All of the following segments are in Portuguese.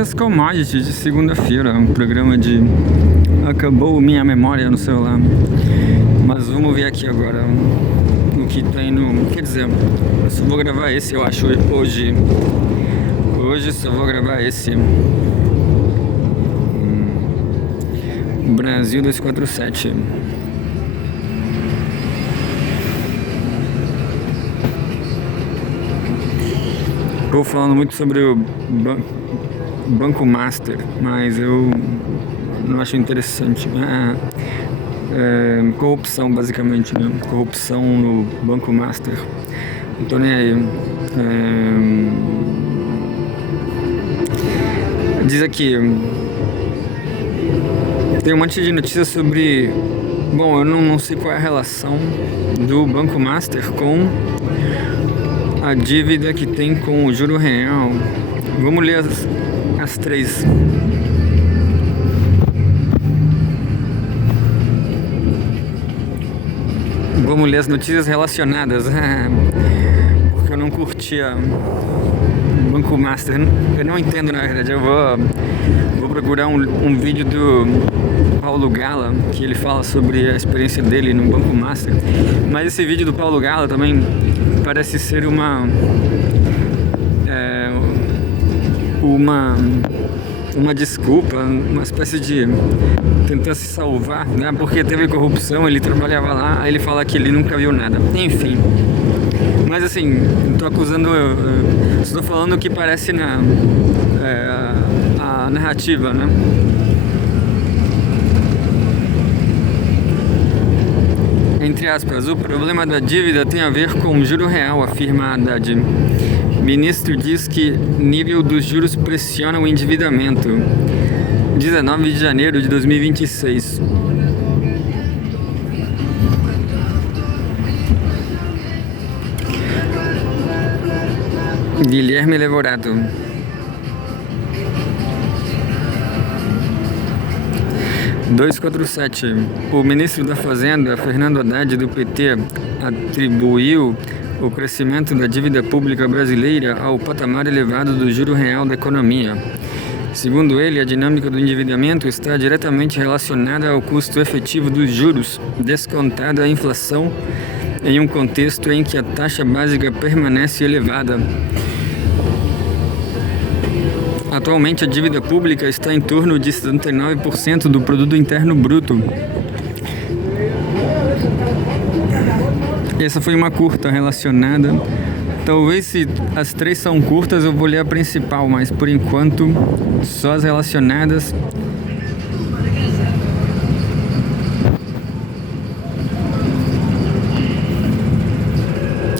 das commodities de segunda-feira, um programa de... Acabou minha memória no celular. Mas vamos ver aqui agora o que tem no... Quer dizer, eu só vou gravar esse, eu acho, hoje. Hoje só vou gravar esse. Brasil 247. Estou falando muito sobre o Banco Master, mas eu não acho interessante. Corrupção, basicamente, né? Corrupção no Banco Master. Não tô nem aí. Diz aqui, tem um monte de notícias sobre... Bom, eu não sei qual é a relação do Banco Master com a dívida que tem com o juro real. Vamos ler as três. Vamos ler as notícias relacionadas. Porque eu não curtia Banco Master. Eu não entendo, na verdade. Eu vou procurar um vídeo do Paulo Gala, que ele fala sobre a experiência dele no Banco Master. Mas esse vídeo do Paulo Gala também parece ser uma desculpa, uma espécie de tentar se salvar, né? Porque teve corrupção, ele trabalhava lá, aí ele fala que ele nunca viu nada. Enfim. Mas assim, não tô acusando, estou falando o que parece a narrativa, né? Entre aspas, o problema da dívida tem a ver com o juro real, afirma Haddad. Ministro diz que nível dos juros pressiona o endividamento. 19 de janeiro de 2026. Guilherme Levorato. O ministro da Fazenda, Fernando Haddad, do PT, atribuiu o crescimento da dívida pública brasileira ao patamar elevado do juro real da economia. Segundo ele, a dinâmica do endividamento está diretamente relacionada ao custo efetivo dos juros, descontada a inflação, em um contexto em que a taxa básica permanece elevada. Atualmente, a dívida pública está em torno de 79% do produto interno bruto. Essa foi uma curta relacionada. Talvez, se as três são curtas, eu vou ler a principal, mas por enquanto só as relacionadas.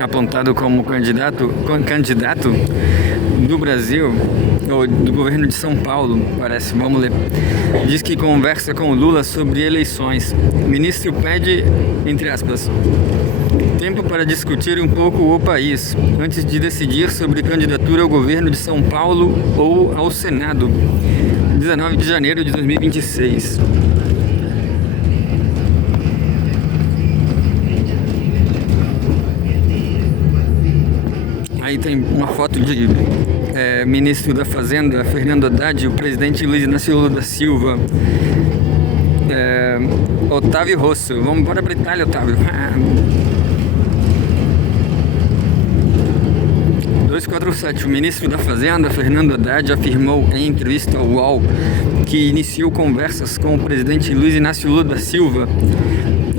Apontado como candidato do Brasil, ou do governo de São Paulo, parece, vamos ler. Diz que conversa com o Lula sobre eleições. O ministro pede, entre aspas, tempo para discutir um pouco o país, antes de decidir sobre candidatura ao governo de São Paulo ou ao Senado. 19 de janeiro de 2026. Aí tem uma foto de ministro da Fazenda, Fernando Haddad, o presidente Luiz Inácio Lula da Silva, Otávio Rosso. Vamos embora para a Itália, Otávio. 247. O ministro da Fazenda, Fernando Haddad, afirmou em entrevista ao UOL que iniciou conversas com o presidente Luiz Inácio Lula da Silva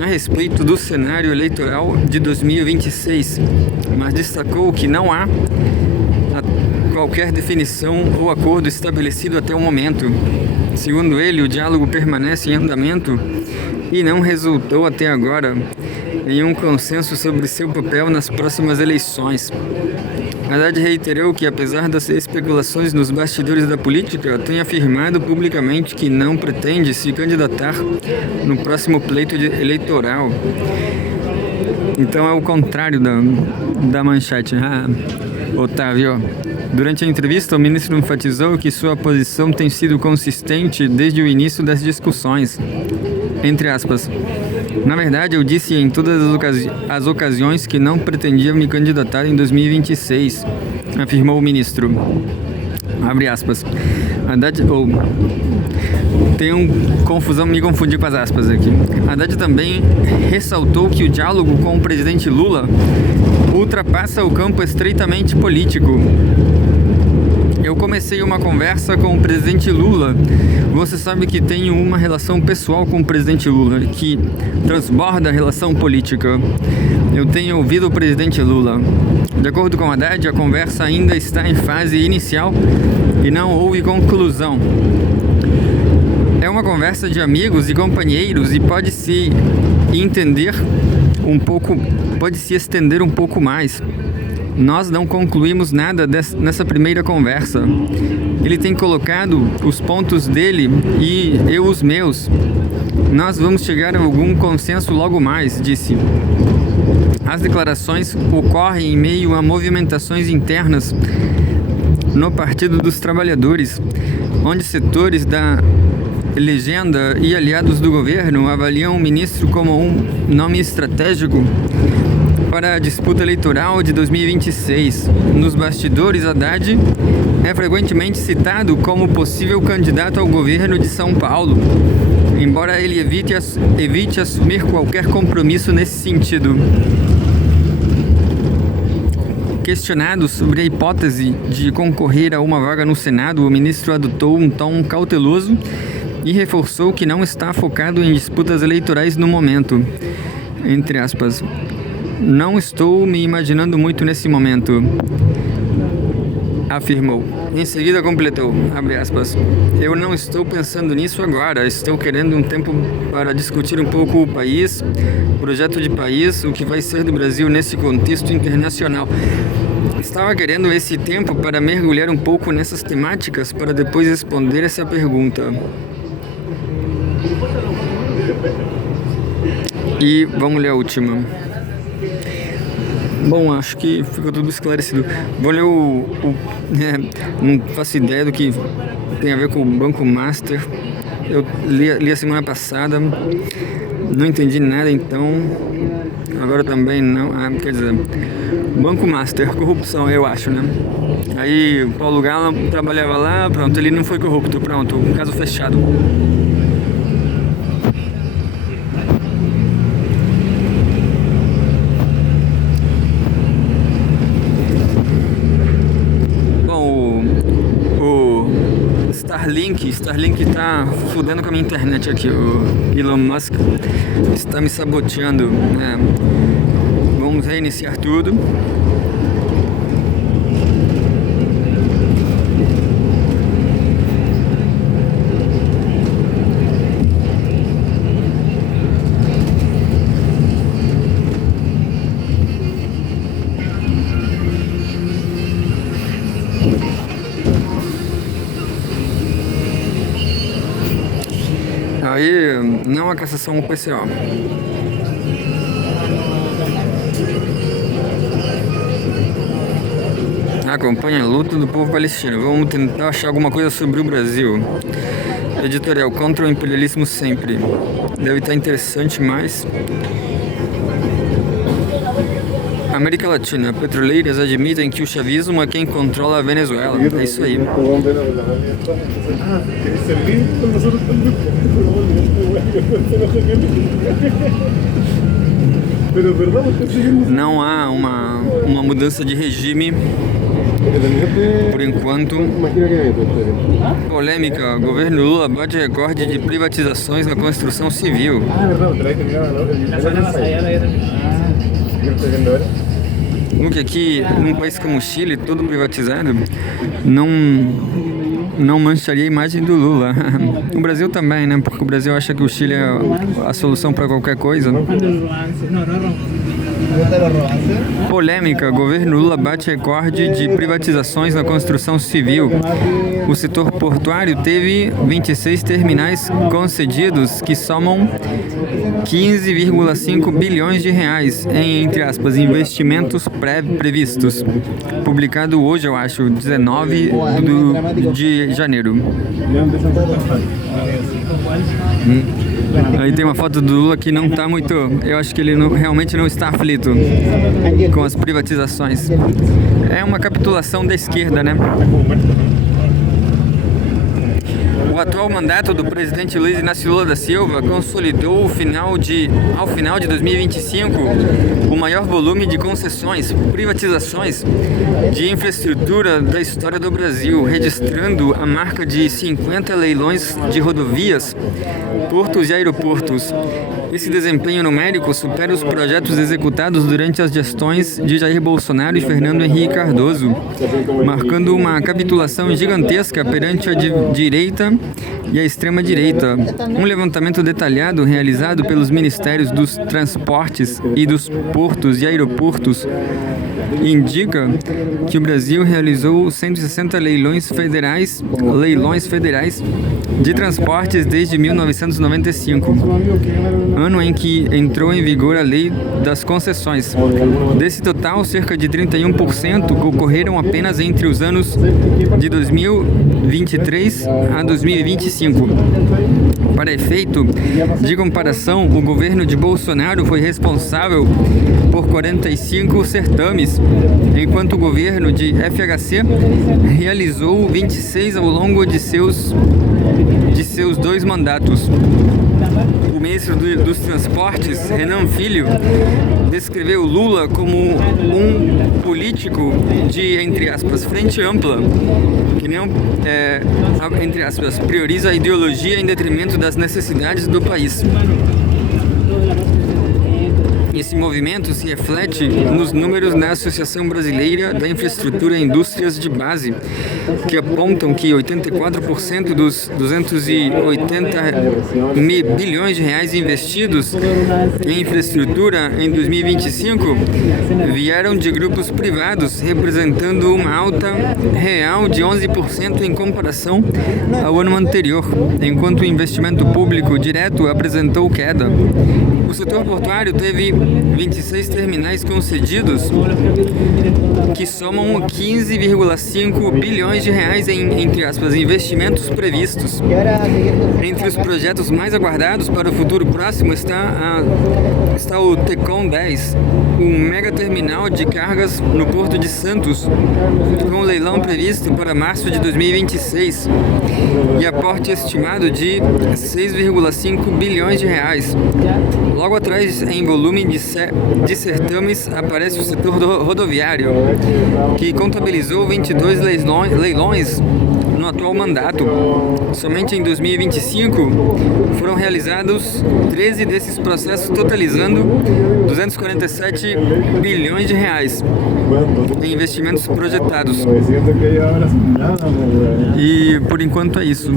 a respeito do cenário eleitoral de 2026, mas destacou que não há qualquer definição ou acordo estabelecido até o momento. Segundo ele, o diálogo permanece em andamento e não resultou até agora em um consenso sobre seu papel nas próximas eleições. Haddad reiterou que, apesar das especulações nos bastidores da política, tem afirmado publicamente que não pretende se candidatar no próximo pleito eleitoral. Então é o contrário da manchete. Otávio. Durante a entrevista, o ministro enfatizou que sua posição tem sido consistente desde o início das discussões. Entre aspas, na verdade, eu disse em todas as ocasiões que não pretendia me candidatar em 2026, afirmou o ministro. abre aspas, Haddad, confusão, me confundi com as aspas aqui. Haddad também ressaltou que o diálogo com o presidente Lula ultrapassa o campo estreitamente político. Eu comecei uma conversa com o presidente Lula. Você sabe que tenho uma relação pessoal com o presidente Lula que transborda a relação política. Eu tenho ouvido o presidente Lula. De acordo com Haddad, a conversa ainda está em fase inicial e não houve conclusão. É uma conversa de amigos e companheiros e pode-se estender um pouco mais. Nós não concluímos nada nessa primeira conversa. Ele tem colocado os pontos dele e eu os meus. Nós vamos chegar a algum consenso logo mais, disse. As declarações ocorrem em meio a movimentações internas no Partido dos Trabalhadores, onde setores da legenda e aliados do governo avaliam o ministro como um nome estratégico para a disputa eleitoral de 2026. Nos bastidores, Haddad é frequentemente citado como possível candidato ao governo de São Paulo, embora ele evite assumir qualquer compromisso nesse sentido. Questionado sobre a hipótese de concorrer a uma vaga no Senado, o ministro adotou um tom cauteloso e reforçou que não está focado em disputas eleitorais no momento. Entre aspas, não estou me imaginando muito nesse momento, afirmou. Em seguida completou, abre aspas, eu não estou pensando nisso agora, estou querendo um tempo para discutir um pouco o país, o projeto de país, o que vai ser do Brasil nesse contexto internacional. Estava querendo esse tempo para mergulhar um pouco nessas temáticas para depois responder essa pergunta. E vamos ler a última. Bom, acho que ficou tudo esclarecido. Vou ler não faço ideia do que tem a ver com o Banco Master. Eu li a semana passada, não entendi nada, então agora também não. Quer dizer, Banco Master, corrupção, eu acho, né? Aí o Paulo Gala trabalhava lá, pronto, ele não foi corrupto, pronto, caso fechado. Starlink tá fudendo com a minha internet aqui. O Elon Musk está me saboteando, né? Vamos reiniciar tudo. Aí, não a cassação ao PCO. Acompanha a luta do povo palestino. Vamos tentar achar alguma coisa sobre o Brasil. Editorial, contra o imperialismo sempre. Deve estar interessante, mas... América Latina, petroleiras admitem que o chavismo é quem controla a Venezuela. É isso aí. Não há uma mudança de regime por enquanto. Polêmica, governo Lula bate recorde de privatizações na construção civil. O que aqui, num país como o Chile, todo privatizado, não mancharia a imagem do Lula. O Brasil também, né? Porque o Brasil acha que o Chile é a solução para qualquer coisa. Polêmica, governo Lula bate recorde de privatizações na construção civil. O setor portuário teve 26 terminais concedidos que somam 15,5 bilhões de reais em, entre aspas, investimentos previstos. Publicado hoje, eu acho, 19 de janeiro. Aí tem uma foto do Lula que não está muito... Eu acho que ele realmente não está aflito com as privatizações. É uma capitulação da esquerda, né? atual mandato do presidente Luiz Inácio Lula da Silva consolidou ao final de 2025 o maior volume de concessões, privatizações de infraestrutura da história do Brasil, registrando a marca de 50 leilões de rodovias, portos e aeroportos. Esse desempenho numérico supera os projetos executados durante as gestões de Jair Bolsonaro e Fernando Henrique Cardoso, marcando uma capitulação gigantesca perante a direita e a extrema-direita. Um levantamento detalhado realizado pelos Ministérios dos Transportes e dos Portos e Aeroportos indica que o Brasil realizou 160 leilões federais de transportes desde 1995, ano em que entrou em vigor a Lei das Concessões. Desse total, cerca de 31% ocorreram apenas entre os anos de 2023 a 2025. Para efeito de comparação, o governo de Bolsonaro foi responsável por 45 certames, enquanto o governo de FHC realizou 26 ao longo de seus 2 mandatos. O ministro dos Transportes, Renan Filho, descreveu Lula como um político de, entre aspas, frente ampla, que não, entre aspas, prioriza a ideologia em detrimento das necessidades do país. Esse movimento se reflete nos números da Associação Brasileira da Infraestrutura e Indústrias de Base, que apontam que 84% dos 280 bilhões de reais investidos em infraestrutura em 2025 vieram de grupos privados, representando uma alta real de 11% em comparação ao ano anterior, enquanto o investimento público direto apresentou queda. O setor portuário teve 26 terminais concedidos, que somam 15,5 bilhões de reais em, entre aspas, investimentos previstos. Entre os projetos mais aguardados para o futuro próximo está o Tecon 10, um mega terminal de cargas no Porto de Santos, com leilão previsto para março de 2026 e aporte estimado de 6,5 bilhões de reais. Logo atrás, em volume de certames, aparece o setor rodoviário, que contabilizou 22 leilões no atual mandato. Somente em 2025 foram realizados 13 desses processos, totalizando 247 bilhões de reais em investimentos projetados. E por enquanto é isso.